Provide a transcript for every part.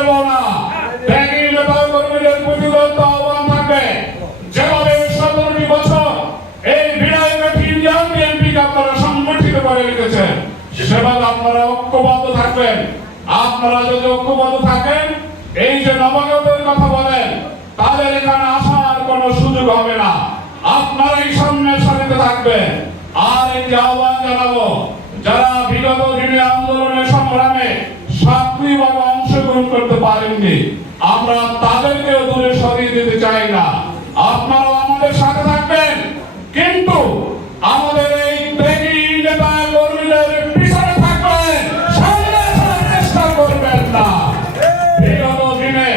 নেব না। ত্যাগী নেতা কর্মীদের প্রতিরোধ আহ্বান থাকবে, যেভাবে 17টি বছর এই বিরাটঘাটি ইউনিয়ন বিএনপিকে আপনারা সংগঠিত করে রেখেছেন, সেভাবে আপনারা ঐক্যবদ্ধ থাকবেন। আপনারা যদি ঐক্যবদ্ধ থাকেন, এই যে নবাগতের কথা বলেন, তাদের এখানে আসার কোনো সুযোগ হবে না। আপনারাই সামনের সারিতে থাকবেন। আর একটি আহ্বান জানাবো, যারা বিগত দিনে আন্দোলনের সংগ্রামে সক্রিয়ভাবে অংশগ্রহণ করতে পারেননি, আমরা তাদেরকেও দূরে সরিয়ে দিতে চাই না। আপনারাও আমাদের সাথে থাকবেন, কিন্তু আমাদের এই ত্যাগী নেতা কর্মীদের পিছনে থাকবেন, সামনে আসার চেষ্টা করবেন না। বিগত দিনে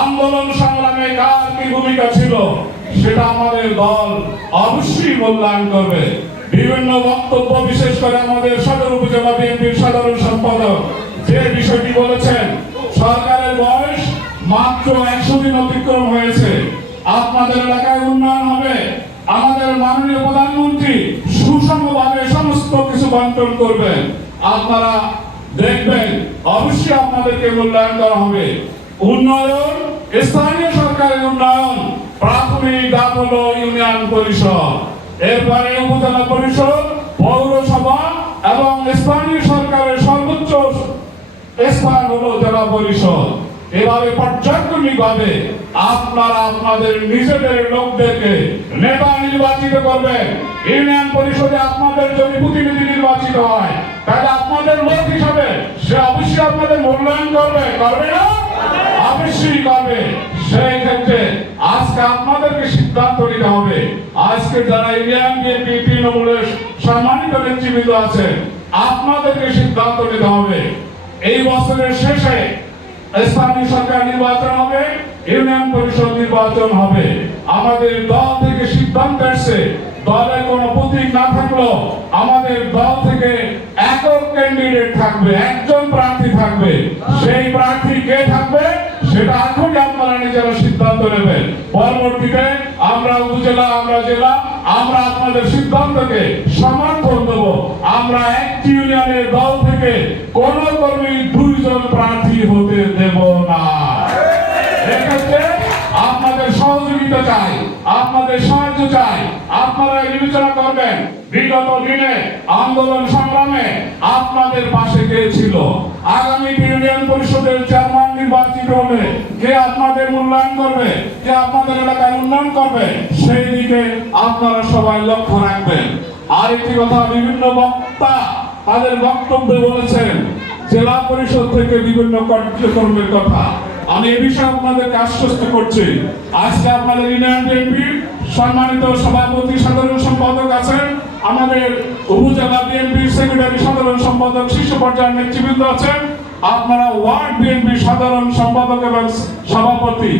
আন্দোলন সংগ্রামে কার কি ভূমিকা ছিল, সেটা আমাদের দল অবশ্যই মূল্যায়ন করবে। বিভিন্ন বক্তব্য, বিশেষ করে আমাদের সদর উপজেলা বিএনপির সাধারণ সম্পাদক যে বিষয়টি বলেছেন, সরকারের বয়স মাত্র 100 দিন অতিক্রম হয়েছে, আপনাদের এলাকায় উন্নয়ন হবে, আমাদের মাননীয় প্রধানমন্ত্রী সুষমভাবে সমস্ত কিছু বন্টন করবেন, আপনারা দেখবেন অবশ্যই আপনাদেরকে মূল্যায়ন করা হবে। উন্নয়ন, স্থানীয় সরকারের উন্নয়ন, প্রাথমিক ধাপ হলো ইউনিয়ন পরিষদ, এরপরে উপজেলা পরিষদ, পৌরসভা এবং স্থানীয় সরকারের সর্বোচ্চ স্থান হলো জেলা পরিষদ। এভাবে পর্যায়ক্রমিকভাবে আপনারা আপনাদের নিজেদের লোকদেরকে নেতা নির্বাচিত করবেন। ইউনিয়ন পরিষদে আপনাদের যদি প্রতিনিধি নির্বাচিত হয়, তাহলে আপনাদের লোক হিসাবে সে অবশ্যই আপনাদের মূল্যায়ন করবে, করবে না? অবশ্যই করবে। সেই ক্ষেত্রে আজকে আপনাদেরকে সিদ্ধান্ত নিতে হবে। আজকে যারা ইউনিয়ন বিএনপি তৃণমূলের সম্মানিত নেতৃবৃন্দ আছে, আপনাদেরকে সিদ্ধান্ত নিতে হবে। এই বছরের শেষে স্থানীয় সরকার নির্বাচন হবে, ইউনিয়ন পরিষদ নির্বাচন হবে। আমাদের দল থেকে সিদ্ধান্ত এসেছে, দলের কোন প্রতীক না থাকলেও আমাদের দল থেকে একক ক্যান্ডিডেট থাকবে, একজন প্রার্থী থাকবে। সেই প্রার্থী কে থাকবে সেটা এখনই আপনারা নিজেরা সিদ্ধান্ত নেবেন। পরবর্তীতে আমরা উপজেলা, আমরা জেলা, আমরা আপনাদের সিদ্ধান্তকে সমর্থন দেব। আমরা একটি ইউনিয়নের দল থেকে কোন কর্মী 2 জন প্রার্থী হতে দেব না। এক্ষেত্রে আপনাদের সহযোগিতা চাই, আপনাদের সাহায্য চাই। আপনারা বিবেচনা করবেন বিগত দিনে আন্দোলন সংগ্রামে আপনাদের পাশে কে ছিল। আগামী ইউনিয়ন পরিষদের চেয়ারম্যান নির্বাচিত হলে কে আপনাদের মূল্যায়ন করবে, কে আপনাদের এলাকায় উন্নয়ন করবে, সেই দিকে আপনারা সবাই লক্ষ্য রাখবেন। আর একটি কথা, বিভিন্ন বক্তা তাদের বক্তব্যে বলেছেন জেলা পরিষদ থেকে বিভিন্ন কার্যক্রমের কথা। আমি এই বিষয়ে আপনাদেরকে আশ্বস্ত করছি, আজকে আপনাদের ইউনিয়ন বিএনপির সম্মানিত সভাপতি, সাধারণ সম্পাদক আছেন, আমাদের উপজেলা বিএনপির সেক্রেটারি, সাধারণ সম্পাদক, শীর্ষ পর্যায়ের নেতৃবৃন্দ আছেন, আপনারা ওয়ার্ড বিএনপির সাধারণ সম্পাদক এবং সভাপতি,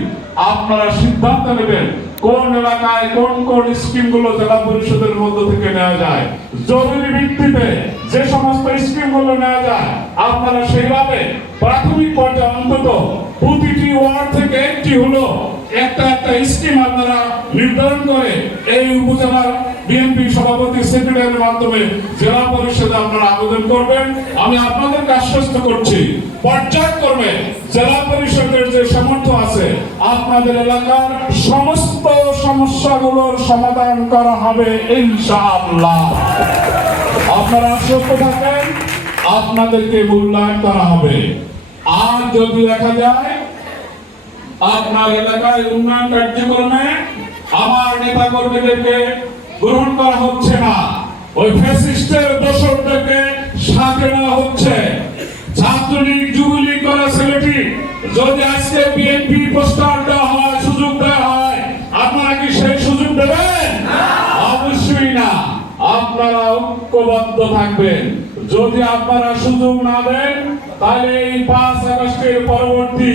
আপনারা সিদ্ধান্ত নেবেন কোন এলাকায় কোন কোন স্কিমগুলো জেলা পরিষদের মধ্য থেকে নেওয়া যায়। জরুরি ভিত্তিতে যে সমস্ত স্কিমগুলো নেওয়া যায়, আপনারা সেইভাবে প্রাথমিক পর্যায়ে অন্তত প্রতিটি ওয়ার্ড থেকে একটি হলো একটা স্কিম আপনারা নির্ধারণ করে এই উপজেলার বিএনপি সভাপতি, সেক্রেটারির মাধ্যমে জেলা পরিষদে আপনারা আবেদন করবেন। আমি আপনাদেরকে আশ্বস্ত করছি, পর্যায়ক্রমে জেলা পরিষদের যে সামর্থ্য আছে, আপনাদের এলাকার সমস্ত সমস্যাগুলোর সমাধান করা হবে ইনশাআল্লাহ। আপনারা আশ্বস্ত থাকেন, আপনাদেরকে মূল্যায়ন করা হবে। আর যদি দেখা যায় আপনার এলাকায় উন্নয়ন কার্যক্রমে আমার নেতা কর্মীদেরকে গ্রহণ করা হচ্ছে না, ওই ফ্যাসিস্টের দোসরদেরকে সাথে নেওয়া হচ্ছে, ছাত্রলীগ যুবলীগ করা ছেলেটি যদি আজকে বিএনপি পোস্টার দেওয়া হয়, সুযোগ দেওয়া হয়, আপনারা কি সেই সুযোগ দেবেন? অবশ্যই না। আপনারা ঐক্যবদ্ধ থাকবেন। যদি আপনারা সুযোগ না দেন, তাহলে এই 5 আগস্টের পরবর্তী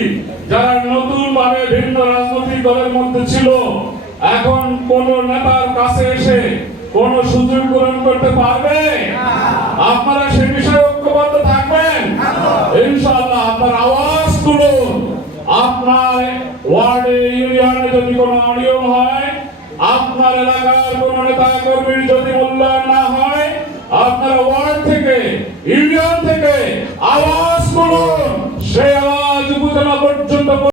যারা নতুন ভাবে ভিন্ন রাজনৈতিক দলের মধ্যে ছিল, এখন কোন নেতার কাছে এসে কোন সুযোগ গ্রহণ করতে পারবে? আপনারা সে বিষয়ে ঐক্যবদ্ধ থাকবেন ইনশাআল্লাহ। আপনার আওয়াজ তুলুন। আপনার ওয়ার্ডে, ইউনিয়নে যদি কোনো অনিয়ম হয়, আপনার এলাকার কোন নেতা কর্মীর যদি মূল্যায়ন না হয়, আপনারা ওয়ার্ড থেকে, ইউনিয়ন থেকে আওয়াজ তুলুন। সেই আওয়াজ সূচনা পর্যন্ত